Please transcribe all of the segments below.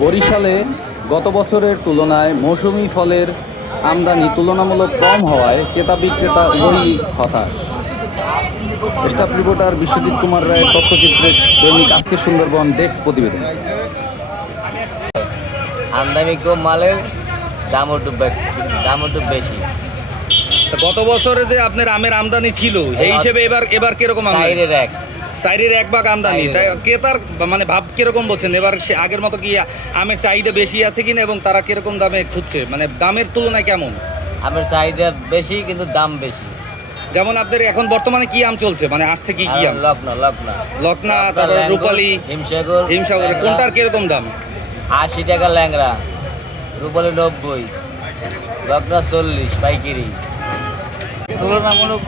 বরিশালে গত বছরের তুলনায় মৌসুমি ফলের আমদানি তুলনামূলক কম হওয়ায় ক্রেতা বিক্রেতা উভয়ই হতাশ। স্টাফ রিপোর্টার বিশ্বজিৎ কুমার রায়ের তথ্যচিত্রের দৈনিক আজকের সুন্দরবন ডেস্ক প্রতিবেদন। আমদানি কম, মালের দাম একটু বেশি। গত বছরে যে আপনার আমের আমদানি ছিল এই হিসেবে এবার কিরকম চাইরের এক ভাগ আমদানি, তাই ক্রেতার মানে ভাব কিরকম বলছেন? এবার আগের মতো কি আমের চাহিদা বেশি আছে কিনা এবং তারা কিরকম দামে খুঁজছে, মানে দামের তুলনায় কেমন? আমের চাহিদা বেশি কিন্তু দাম বেশি। যেমন আপনাদের এখন বর্তমানে কি আম চলছে, মানে আসছে কি আম? লকনা, তারপর রূপালী, হিমসাগর। কোনটার কিরকম দাম? 80 টাকা ল্যাংড়া, রূপালী 90, লকনা 40 পাইকারি। তুলনামূলক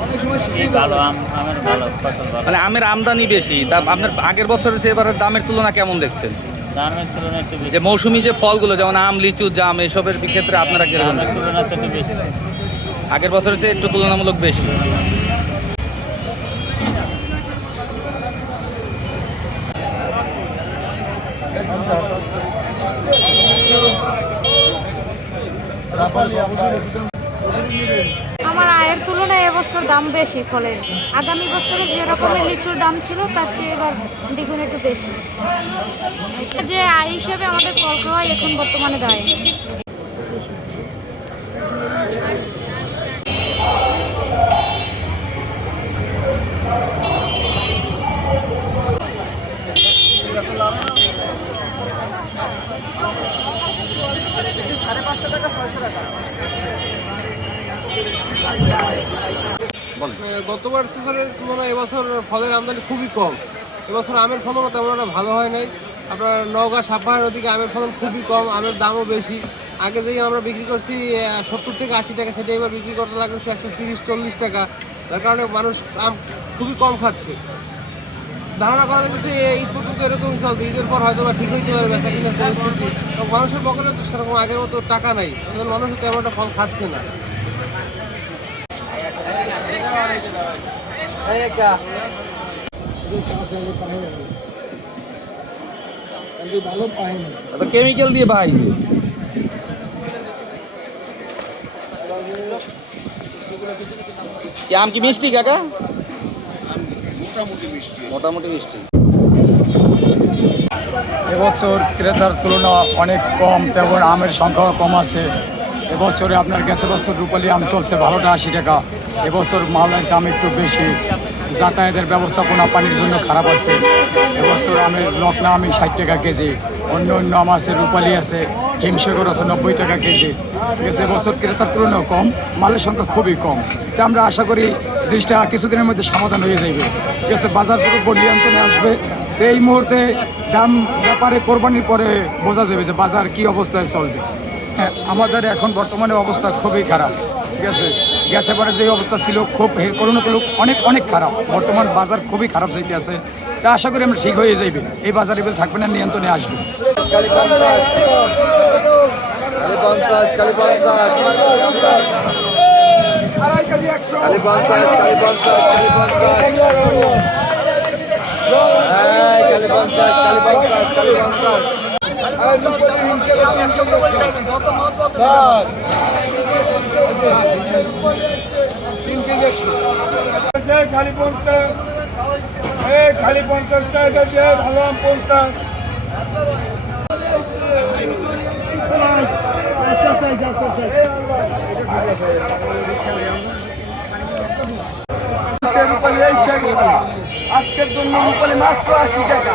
ভালো আমের ভালো ফসল ভালো, মানে আমের আমদানি বেশি। তা আপনার আগের বছরের চেয়ে এবারের দামের তুলনা কেমন দেখছেন? দামের তুলনায় একটু বেশি। যে মৌসুমি যে ফলগুলো যেমন আম, লিচু, জাম এসবের ক্ষেত্রে আপনারা কিরকম? তুলনায় একটু বেশি, আগের বছরের চেয়ে একটু তুলনামূলক বেশি। আমার আয়ের তুলনায় এবছর দাম বেশি ফলের। আগামী বছরে যে রকমের লিচুর দাম ছিল তার চেয়ে এবার দ্বিগুণ একটু বেশি। যে আয় হিসেবে আমাদের ফল খাওয়াই এখন বর্তমানে দেয়। গত বছরের তুলনায় এবছর ফলের আমদানি খুবই কম। এবছর আমের ফলনও তেমন একটা ভালো হয় নাই। আপনার নওগাঁ, সাপাহার ওদিকে আমের ফলন খুবই কম, আমের দামও বেশি। আগে যেই আমরা বিক্রি করছি 70 থেকে 80 টাকা, সেটা এবার বিক্রি করতে লাগছে 130-40 টাকা। যার কারণে মানুষ আম খুবই কম খাচ্ছে। ধারণা করা যাচ্ছে এই পর্যন্ত এরকমই চলবে, ঈদের পর হয়তো বা ঠিক হইতে পারবে বেচা কিনার পরিস্থিতি। মানুষের পকেটে তো সেরকম আগের মতো টাকা নাই, মানুষ তেমন একটা ফল খাচ্ছে না। কেমিক্যাল দিয়ে পাইছে। আম কি মিষ্টি কাকা? মোটামুটি মিষ্টি। এবছর ক্রেতার তুলনা অনেক কম, তেমন আমের সংখ্যাও কম আছে। এবছরে আপনার গেছে বছর রূপালী আম চলছে ভালোটা 80 টাকা। এবছর মালের দাম একটু বেশি, যাতায়াতের ব্যবস্থাপনা পানির জন্য খারাপ আছে। এবছর আমের লকনা আমি 60 টাকা কেজি, অন্য অন্য আম আছে, রূপালী আছে, হিমসাগর আছে 90 টাকা কেজি। ঠিক আছে, এবছর ক্রেতার তুলনাও কম, মালের সংখ্যা খুবই কম। তা আমরা আশা করি জিনিসটা কিছুদিনের মধ্যে সমাধান হয়ে যাবে। ঠিক আছে, বাজার থেকে নিয়ন্ত্রণে আসবে। তো এই মুহূর্তে দাম ব্যাপারে কোরবানির পরে বোঝা যাবে যে বাজার কি অবস্থায় চলবে। হ্যাঁ, আমাদের এখন বর্তমানে অবস্থা খুবই খারাপ। ঠিক আছে, গ্যাসের পরে যে অবস্থা ছিল খুব করোনা তো অনেক খারাপ। বর্তমান বাজার খুবই খারাপ যাইতে আছে। তা আশা করি আমরা ঠিক হয়ে যাইবে, এই বাজার এবার থাকবে না, নিয়ন্ত্রণে আসবে। খালি 50, খালি 50 টাকা আছে, ভালো আম 50। আজকের জন্য রূপালী মাত্র 80 টাকা।